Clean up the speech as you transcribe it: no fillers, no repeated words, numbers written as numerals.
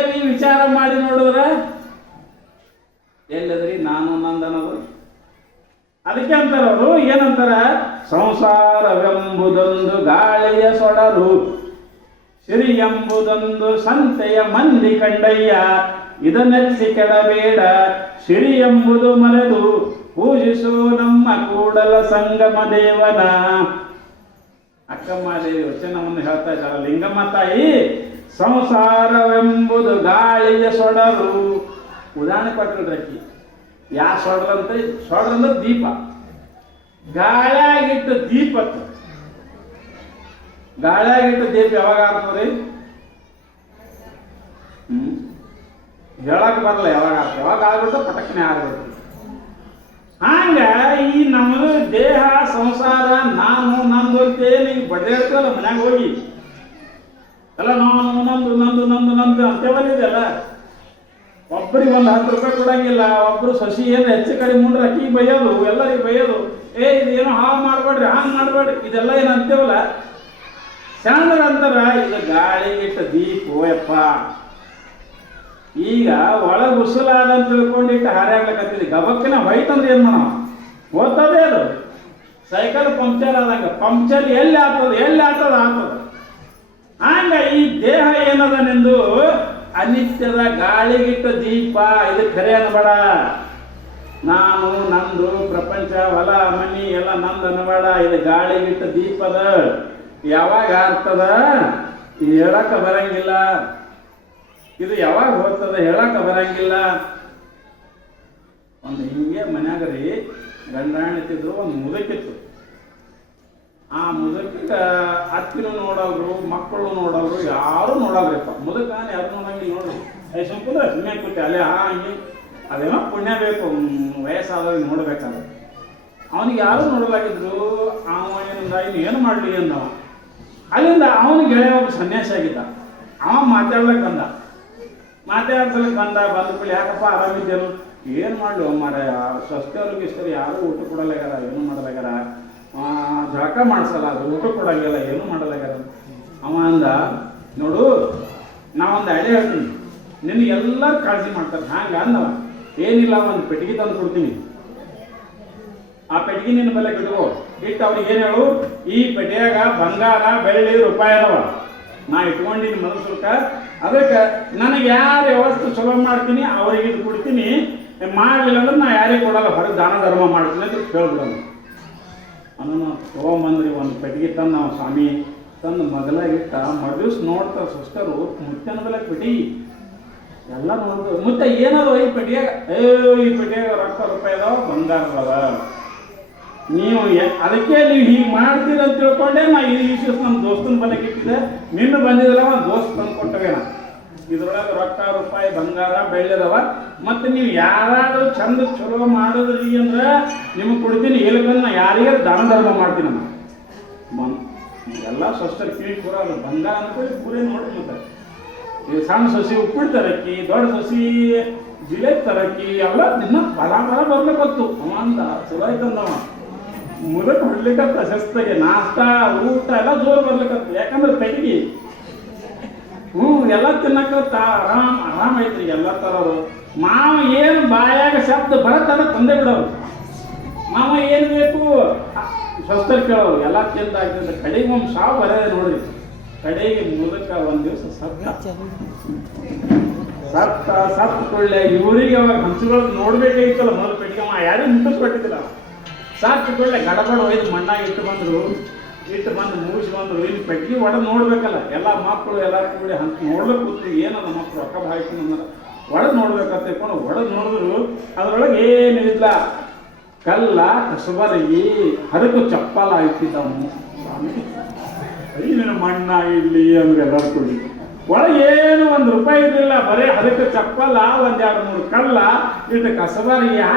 ದೇವಿ ವಿಚಾರ ಮಾಡಿ ನೋಡಿದ್ರ ಎಲ್ಲದ್ರಿ ನಾನು ನಂದನದು. ಅದಕ್ಕೆ ಅಂತಾರ ಅವರು, ಏನಂತಾರ, ಸಂಸಾರವೆಂಬುದೊಂದು ಗಾಳಿಯ ಸೊಡರು, ಸಿರಿ ಎಂಬುದೊಂದು ಸಂತೆಯ ಮಂದಿ ಕಂಡಯ್ಯ, ಇದನ್ನೆತ್ತಿ ಕೆಡಬೇಡ, ಸಿರಿ ಎಂಬುದು ಮರೆದು ಪೂಜಿಸು ನಮ್ಮ ಕೂಡಲ ಸಂಗಮ ದೇವನ. ಅಕ್ಕಮ್ಮಾದೇವಿ ವಚನವನ್ನು ಹೇಳ್ತಾ ಇದ್ದಾರೆ. ಲಿಂಗಮ್ಮ ತಾಯಿ ಸಂಸಾರವೆಂಬುದು ಗಾಳಿಯ ಸೊಡರು, ಉದಾಹರಣೆ ಕೊಟ್ಟಿದ್ರಕ್ಕಿ. ಯಾ ಸೊಡ್ರಂತ, ಸೊಡ್ರಂದ್ರೆ ದೀಪ, ಗಾಳಿಯಾಗಿಟ್ಟು ದೀಪ, ಗಾಳಿಯಾಗಿಟ್ಟು ದೀಪ ಯಾವಾಗ ಆಗ್ತದ್ರಿ? ಹೇಳಕ್ ಬರಲ್ಲ ಯಾವಾಗ ಆಗ್ತದೆ, ಯಾವಾಗ ಆಗ್ಬಿಟ್ಟು ಪಟಕ್ಕನೆ ಆಗ್ಬಿಟ್ಟು. ಹಂಗ ಈ ನಮ್ಮದು ದೇಹ ಸಂಸಾರ ನಾನು ನಂದು ಅಂತೇಳಿ ಬಡ್ದಾಡ್ತಲ್ಲ ಮನ್ಯಾಗ ಹೋಗಿ ಎಲ್ಲ ನಾನು ನಂದು ನಂದು ನಂದು ನಂದು ಅಂತೇವಲ್ಲಿದೆಲ್ಲ. ಒಬ್ಬರಿಗೆ ಒಂದು 10 ರೂಪಾಯಿ ಕೊಡಂಗಿಲ್ಲ, ಒಬ್ರು ಸಸಿ ಏನು ಹೆಚ್ಚು ಕಡೆ ಮುಂಡ್ರೆ ಅಕ್ಕಿ ಬೈಯೋದು, ಎಲ್ಲರಿಗೆ ಬೈಯೋದು, ಇದೇನೋ ಹಾಳು ಮಾಡಬೇಡ್ರಿ, ಹಂಗೆ ಮಾಡಬೇಡ್ರಿ, ಇದೆಲ್ಲ ಏನು ಅಂತೇವಲ್ಲ. ಚಂದ್ರ ಅಂತಾರ ಇದು ಗಾಳಿಗಿಟ್ಟ ದೀಪ. ಯಪ್ಪ ಈಗ ಒಳಗೆ ಉಸುಲಾದಂತ ತಿಳ್ಕೊಂಡಿಟ್ಟು ಹಾರಾಗ್ಲಕತ್ತಿದ್ವಿ, ಗಬಕ್ಕಿನ ಹೊಯ್ತಂದ್ರೆ ಏನು ಮಾಡೋ ಓದ್ತದೆ. ಅದು ಸೈಕಲ್ ಪಂಕ್ಚರ್ ಆದಂಗ, ಪಂಕ್ಚರ್ ಎಲ್ಲಿ ಆಗ್ತದೆ, ಎಲ್ಲಿ ಆಗ್ತದ ಆಗ್ತದ. ಹಂಗ ಈ ದೇಹ ಏನದನೆಂದು ಅನಿತ್ಯದ ಗಾಳಿಗಿಟ್ಟ ದೀಪ, ಇದು ಖರೆ ಅನ್ಬೇಡ. ನಾನು ನಂದು ಪ್ರಪಂಚ ಹೊಲ ಮನಿ ಎಲ್ಲ ನಂದು ಅನ್ಬೇಡ. ಇದು ಗಾಳಿಗಿಟ್ಟ ದೀಪದ, ಯಾವಾಗ ಆಗ್ತದ ಹೇಳಕ್ಕ ಬರಂಗಿಲ್ಲ. ಇದು ಯಾವಾಗ ಹೋಗ್ತದ ಹೇಳಕ್ಕ ಬರಂಗಿಲ್ಲ. ಒಂದು ಹಿಂಗೆ ಮನ್ಯಾಗ ರೀ ಗಂಡಾಣಿತಿದ್ರು, ಒಂದು ಮುದಕಿತ್ತು. ಆ ಮುದಕಿಗೆ ಅತ್ತಿನೂ ನೋಡೋರು, ಮಕ್ಕಳು ನೋಡೋರು, ಯಾರು ನೋಡೋದ್ರಪ್ಪ. ಮುದಕ ಯಾರು ನೋಡಂಗಿಲ್ಲ ನೋಡ್ರಿ. ಸುಮ್ಮನೆ ಸುಮ್ಮನೆ ಕೂತಿ ಅಲ್ಲೇ ಹಂಗೆ ಅದೇನೋ ಪುಣ್ಯ ಬೇಕು, ವಯಸ್ಸಾದವ್ರಿಗೆ ನೋಡ್ಬೇಕಾದ್ರೆ. ಅವನಿಗೆ ಯಾರು ನೋಡಲಾಗಿದ್ರು. ಅವನಿಂದ ಇನ್ನು ಏನು ಮಾಡಲಿ ಅಂದವ. ಅಲ್ಲಿಂದ ಅವನ ಗೆಳೆಯ ಒಬ್ಬ ಸನ್ಯಾಸಿ ಆಗಿದ್ದ. ಅವ ಮಾತಾಡ್ಲಿಕ್ಕೆ ಬಂದ. ಮಾತಾಡ್ಸಲಿಕ್ಕೆ ಬಂದ ಕೂಡ ಯಾಕಪ್ಪ ಆರಾಮಿದ್ದೇನು, ಏನು ಮಾಡಲು ಮಾರ, ಸ್ವಸ್ಥವ್ರಿಗೆ ಇಷ್ಟರಿ ಯಾರು ಊಟ ಕೊಡಲಾಗ್ಯಾರ, ಏನು ಮಾಡಲಾಗ್ಯಾರ, ಜಳಕ ಮಾಡಿಸಲ್ಲ, ಅದು ಊಟ ಕೊಡಂಗಿಲ್ಲ, ಏನು ಮಾಡಲಾಗ್ಯಾರ. ಅವ ಅಂದ, ನೋಡು ನಾವೊಂದು ಐಡಿಯಾ ಹೇಳ್ತೀನಿ, ನಿನಗೆಲ್ಲರೂ ಕಾಳಜಿ ಮಾಡ್ತಾರೆ. ಹಂಗ ಅಂದವ. ಏನಿಲ್ಲ, ಒಂದು ಪೆಟ್ಟಿಗೆ ತಂದು ಕೊಡ್ತೀನಿ, ಆ ಪೆಟ್ಟಿಗೆ ನಿನ್ನ ಬೆಲೆ ಬಿಡುವು ಇಟ್ಟು ಅವ್ರಿಗೆ ಏನು ಹೇಳು, ಈ ಪೆಟ್ಟಿಗೆಯಾಗ ಬಂಗಾರ ಬೆಳ್ಳಿ ರೂಪಾಯಿ ಅದಾವ, ನಾ ಇಟ್ಕೊಂಡಿನಿ ಮೊದಲು ಶುಲ್ಕ, ಅದಕ್ಕೆ ನನಗೆ ಯಾರು ವ್ಯವಸ್ಥೆ ಚಲೋ ಮಾಡ್ತೀನಿ ಅವ್ರಿಗೆ ಇದು ಕೊಡ್ತೀನಿ, ಮಾಡಲಿಲ್ಲ ಅಂದ್ರೆ ನಾ ಯಾರಿಗೆ ಕೊಡಲ್ಲ, ಹೊರಗೆ ದಾನ ಧರ್ಮ ಮಾಡ್ತೀನಿ ಅಂತ ಕೇಳ್ಬಿಡೋಣ. ಅವನು ತೊಗೊಂಬಂದ್ರಿ ಒಂದು ಪೆಟ್ಟಿಗೆ ತಂದು ನಾವು ಸ್ವಾಮಿ ತಂದು ಮಗಲಾಗಿಟ್ಟ. ಮದುವೆ ನೋಡ್ತಾರೆ ಸಿಸ್ಟರು, ಮುತ್ತನ ಬೆಲೆ ಪೆಟ್ಟಿ ಎಲ್ಲ ನೋಡಿದ್ರು. ಮುತ್ತ ಏನದು ಈ ಪೆಟ್ಟಿಗೆ, ಈ ಪೆಟ್ಟಿಗೆ ರೊಕ್ಕ ರೂಪಾಯಿ ಅದಾವ, ಬಂಗಾರ ಅದಾವ. ನೀವು ಅದಕ್ಕೆ ನೀವು ಹೀಗೆ ಮಾಡ್ತೀರ ಅಂತ ತಿಳ್ಕೊಂಡೆ ನಾ ಈ ವಿಷಯ ನಮ್ಮ ದೋಸ್ತನ ಬಲಕ್ಕೆ ಇಟ್ಟಿದ್ದೆ. ನಿನ್ನ ಬಂದಿದ್ದಲ್ಲ ಒಂದು ದೋಸ್ತ ತಂದು ಕೊಟ್ಟವೇನ, ಇದ್ರೊಳಗೆ ರೊಕ್ಕ ರೂಪಾಯಿ ಬಂಗಾರ ಬೆಳ್ಳಿದವ. ಮತ್ತು ನೀವು ಯಾರಾದ್ರೂ ಚಂದ ಚಲೋ ಮಾಡಿದ್ರಿ ಅಂದ್ರೆ ನಿಮಗೆ ಕೊಡ್ತೀನಿ, ಇಲ್ಲಕಂದ್ರೆ ನಾ ಯಾರಿಗೆ ದಾನ ಧರ್ಮ ಮಾಡ್ತೀನಿ. ಎಲ್ಲ ಸ್ವಚ್ಛ ಕಿವಿ ಪೂರ ಅದು ಬಂಗಾರ ಅಂತೇಳಿ ಪೂರೇ ನೋಡಿ. ಮತ್ತೆ ಈ ಸಣ್ಣ ಸಸಿ ಉಪ್ಪಿಡ್ತಾರಕ್ಕಿ, ದೊಡ್ಡ ಸಸಿ ಜಿಲೇಬಿ ತರಕ್ಕಿ ಎಲ್ಲ ದಿನ ಬಲ ಬರ್ಲಿಕ್ಕತ್ತು. ಅವ ಅಂದ ಚಲೋ ಆಯ್ತಂದವ. ಮುದಕ್ಕೆ ಹೊಡ್ಲಿಕ್ಕೆ ಪ್ರಶಸ್ತಿಗೆ ನಾಷ್ಟ ಊಟ ಎಲ್ಲ ಜೋರು ಬರ್ಲಿಕ್ಕತ್ತು. ಯಾಕಂದ್ರೆ ಪೆಟ್ಟಿಗೆ ಎಲ್ಲ ತಿನ್ನಕತ್ತ ಆರಾಮ ಐತ್ರಿ. ಎಲ್ಲ ತರೋರು ಮಾವ ಏನು ಬಾಯಾಗ ಶಬ್ದ ಬರತ್ತದ ತಂದೆ ಬಿಡೋರು. ಮಾವ ಏನು ಬೇಕು ಸ್ವಸ್ಥರು ಕೇಳೋರು. ಎಲ್ಲ ತಿಂದಾಗ್ತದೆ. ಕಡೆಗೆ ಒಂದು ಸಾವು ಬರೋದೆ ನೋಡ್ರಿ. ಕಡೆಗೆ ಮುದಕ ಒಂದು ದಿವಸ ಸತ್ತ ಕೊಳ್ಳೆ ಇವರಿಗೆ ಅವಾಗ ಹಂಚುಗಳು ನೋಡ್ಬೇಕಾಗಿತ್ತಲ್ಲ. ಮೊದಲು ಪೆಟ್ಟಿಗೆ ಯಾರಿಗೆ ಮುಟ್ಟಿಸ್ಕೊಟ್ಟಿದ್ದಿಲ್ಲ. ಸಾಕು ಕೊಳ್ಳೆ ಗಡಬಡ ಒಯ್ದು ಮಣ್ಣಾಗಿ ಇಟ್ಟು ಬಂದು ಮುಗಿಸಿ ಬಂದರು. ಇಲ್ಲಿ ಪೆಟ್ಟಿಗೆ ಒಡೆದು ನೋಡ್ಬೇಕಲ್ಲ. ಎಲ್ಲ ಮಕ್ಕಳು ಎಲ್ಲರೂ ಕೂಡಿ ಹಂಚ ನೋಡ್ಬೇಕು ಕೂತ್ರು. ಏನದ ಮಕ್ಕಳು ರೊಕ್ಕ ಹಾಕೊಂಡು ಒಡೆದು ನೋಡ್ಬೇಕಂತ ತಿಳ್ಕೊಂಡು ಒಡೆದು ನೋಡಿದ್ರು ಅದರೊಳಗೆ ಏನು ಇಲ್ಲ. ಕಲ್ಲ ಕಸಬರಗಿ ಹರಕು ಚಪ್ಪಲ ಇಟ್ಟಿದ್ದವನು. ಸ್ವಾಮಿ ಐನಿನ ಮಣ್ಣ ಇಲ್ಲಿ ಅಂದ್ರೆ ಎಲ್ಲರೂ ಕೂಡಿ ಒಳಗೆ ಏನು 1 ರೂಪಾಯಿ ಇರಲಿಲ್ಲ. ಬರೀ ಹರಕು ಚಪ್ಪಲ, 1, 2, 3 ಕಲ್ಲ ಇಟ್ಟು ಕಸಬರಗಿ